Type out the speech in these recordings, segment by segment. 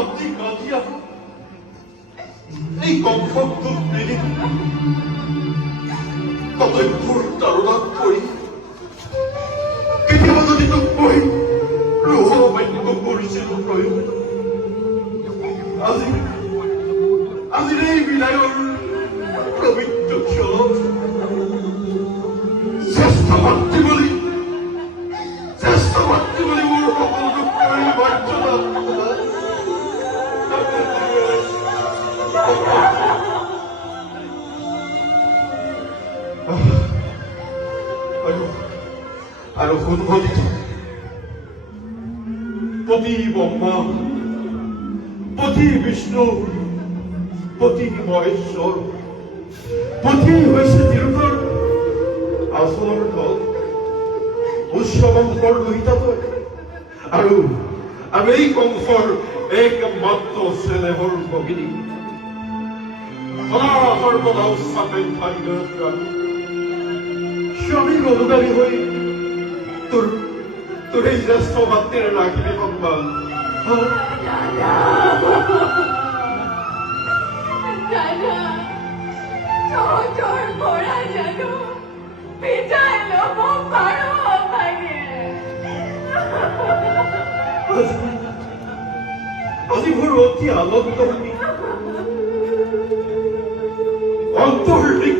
কাঁদি কাঁদি আরও এই কম্পন দুধ মেলে কতই ভোর তারা আৰু আৰু সুনভজিত পতি ব্ৰহ্মা পতি বিষ্ণু, পতি মহেশ্বৰ পতি হৈছে তিৰুতৰ আচলৰ দল উৎসৱংকৰ লোহিতাতই আৰু আৰু এই কংসৰ একমাত্ৰ চেনেহৰ ভগিনী সদা সৰ্বদা উৎসাহে স্বামীৰ অনুগামী হৈ তোৰ তোৰ এই জ্যেষ্ঠ তোর লোক পারো ভাগে আজি মোৰ অতি আনন্দ শুনি অন্তর রিক্ত করি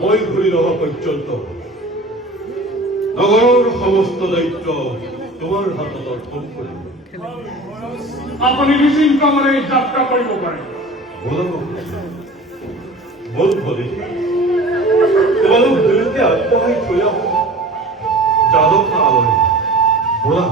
মই ঘূৰি অহা পৰ্যন্ত নগৰৰ সমস্ত দায়িত্ব তোমাৰ হাতত অৰ্পণ কৰিম আপুনি মনে যাত্ৰা কৰিব পাৰে বল। বলি তোমালোক দুয়োকে আগবঢ়াই থৈ আহো যাদৱ আলয় বলা।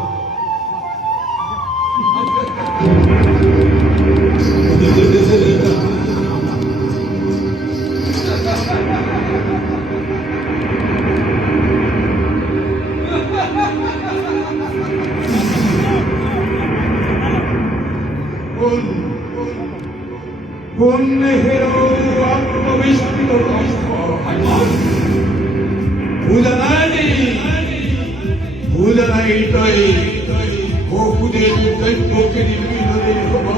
পুণ্যেরও আত্মবিস্মৃত ভুলা নাই ভুলা নাই তই বহুদের দৈত্যকে নিপীড়নে হব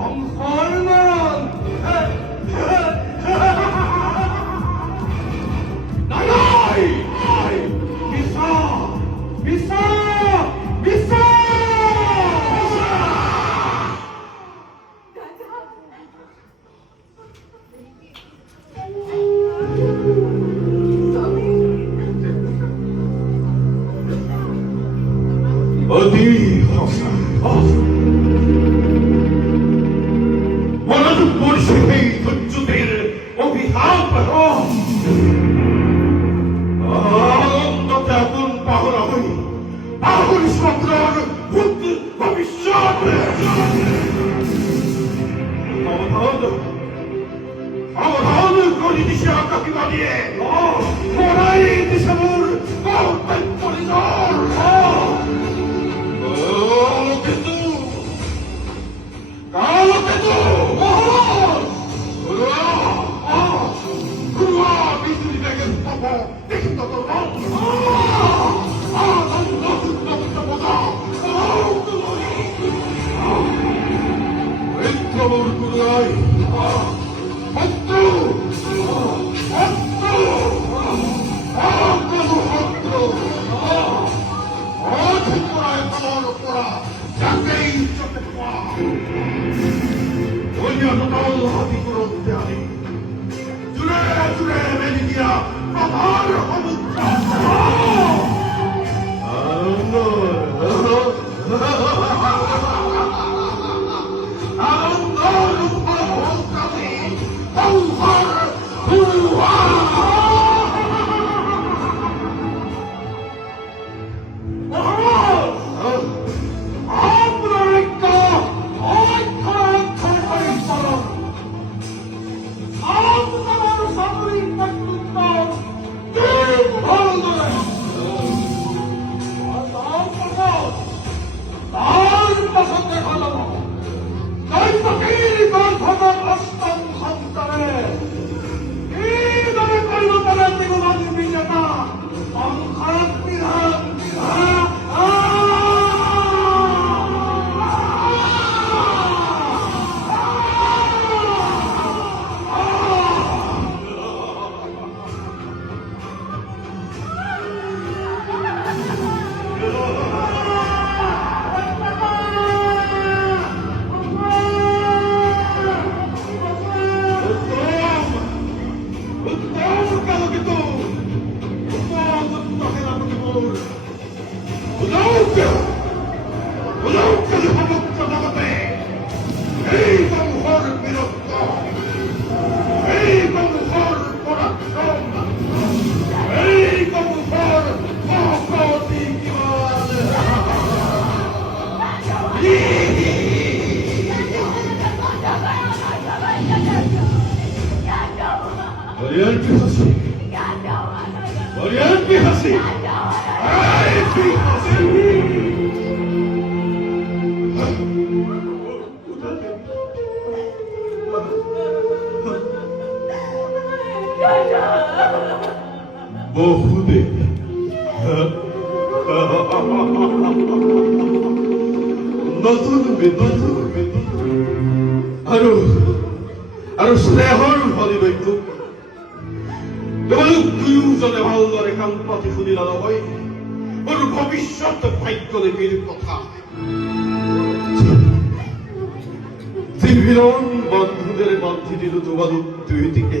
কংসৰ মৰণ Cristo con. Wow! বহুদেব নতুন নতুন মোৰ ভৱিষ্যত ভাগ্যলিপিৰ কথা। যিবিৰণ বন্ধুদের বান্ধি দিল তোমালোক দুয়োটিকে।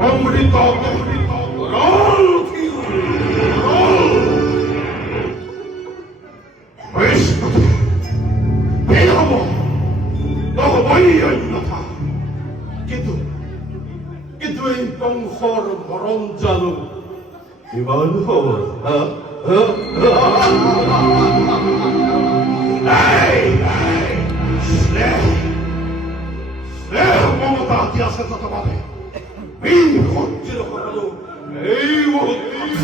অমৃত কিন্তু কিন্তু এই বংশৰ মৰণ জানো কিমান হব স্নেহ। স্নেহ মমতা আছে যতবাদে এই সত্যৰ সকলো এই মুহূৰ্তে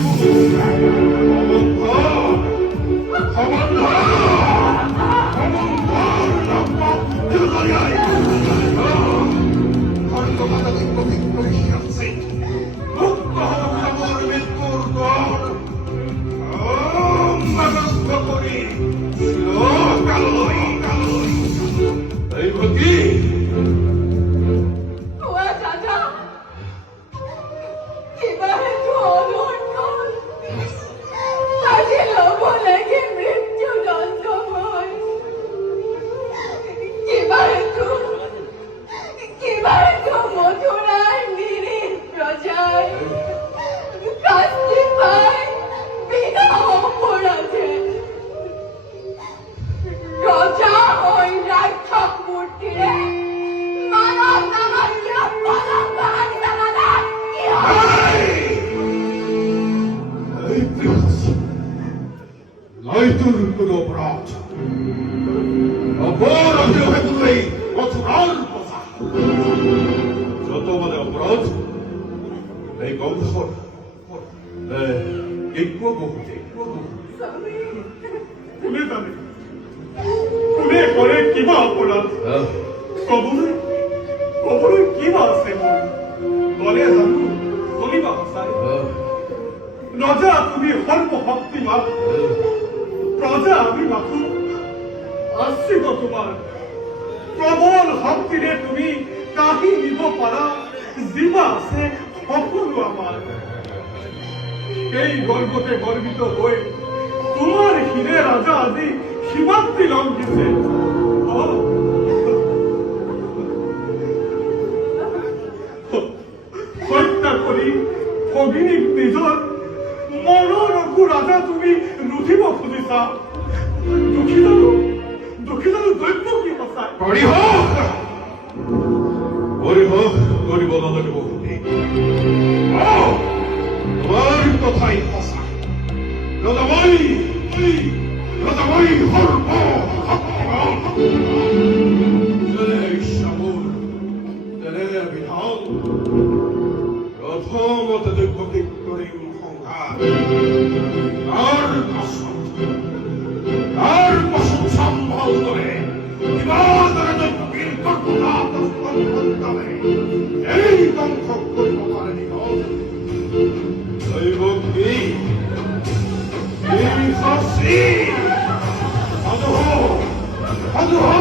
ৰজা তুমি সৰ্বশক্তিমান প্ৰজা আমি মাথো আশ্ৰিত তোমাৰ প্ৰবল শক্তিৰে তুমি কাঢ়ি নিব পাৰা যিমা আছে সকলো আমাৰ এই গর্বতে গর্বিত হয়ে তোমার হিরে রাজা আজি সীমান্তি লঙ্ঘিছে। ও, হত্যা করি ভগিনীক নিজৰ মনৰকু ৰাজা তুমি নথিভক্ত খুজিছা। দুঃখিত দুঃখিত দৈব্য কি সঁচাই কৰিব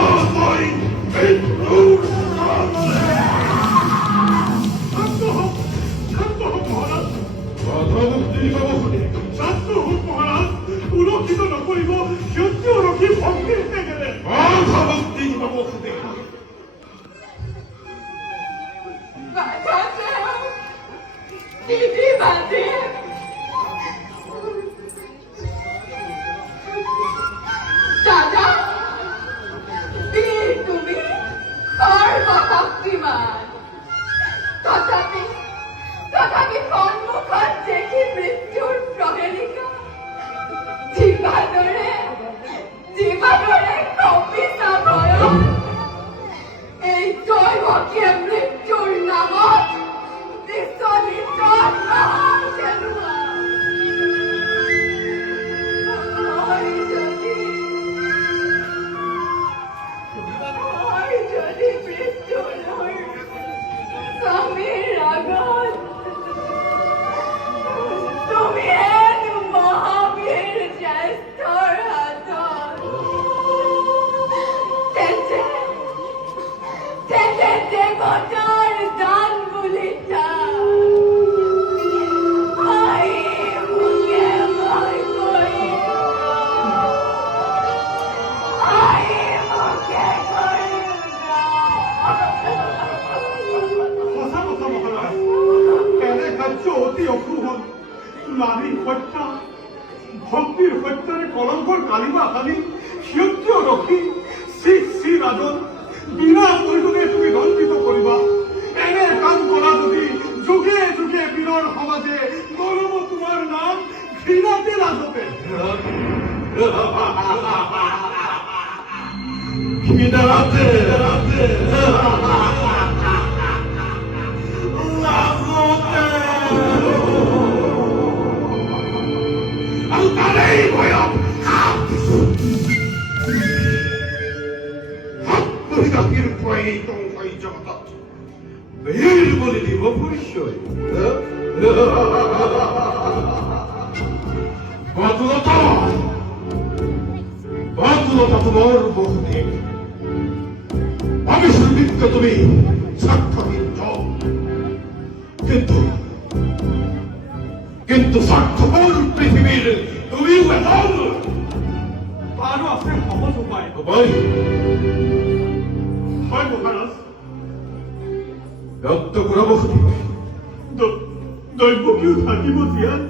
ভক্তিৰ হত্যাৰে কলংকৰ কালিমা সানি সিহঁতিও ৰখি শ্ৰী শ্ৰী ৰাজন বিনা প্ৰয়োজনে তুমি দণ্ডিত কৰিবা এনে কাম কৰা যদি যুগে যুগে বীৰৰ সমাজে নলব তোমাৰ নাম ঘৃণাতে ৰাজতে কিনারাতে ang ni mo po siya. Bato na to! Bato na to tomorrow morning. আমি সুদীপকে তুমি দিচ্ছ কিন্তু কিন্তু স্বার্থপর পৃথিবীর তুমি বেদন আৰু আছে সহজ উপায় やっとコラボ。だ、大呼吸吐きますやん。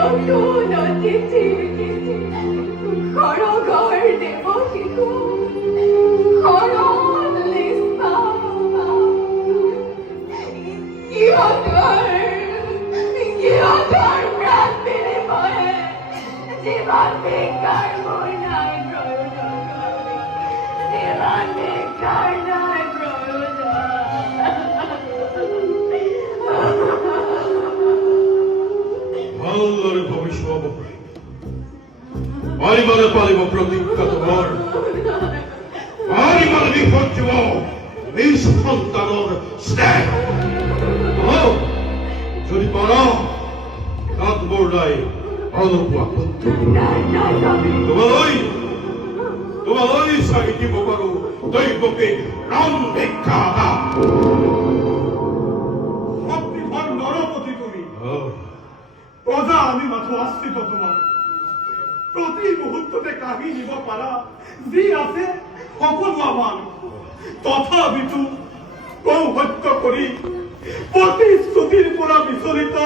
পৃথিবীর নতুন অতিথি খড়গর দেব প্ৰতিজ্ঞা তোমাৰ পাৰিবনে বিপৰ্যব নিজ সন্তানৰ স্নেহ অহ, যদি মোৰ নাই অলপ আপত্তি তোমালৈ তোমালৈ চাই দিব পাৰো দৈৱকে ৰাম ভিক্ষা অহ, প্ৰজা আমি মাথো আশ্ৰিত তোমাৰ প্ৰতি মুহূৰ্ততে কাহি নিব পাৰা যি আছে, সকলো আমাৰ তথাপিতো কৌহত্য কৰি প্ৰতিশ্ৰুতিৰ পৰা বিচলিত।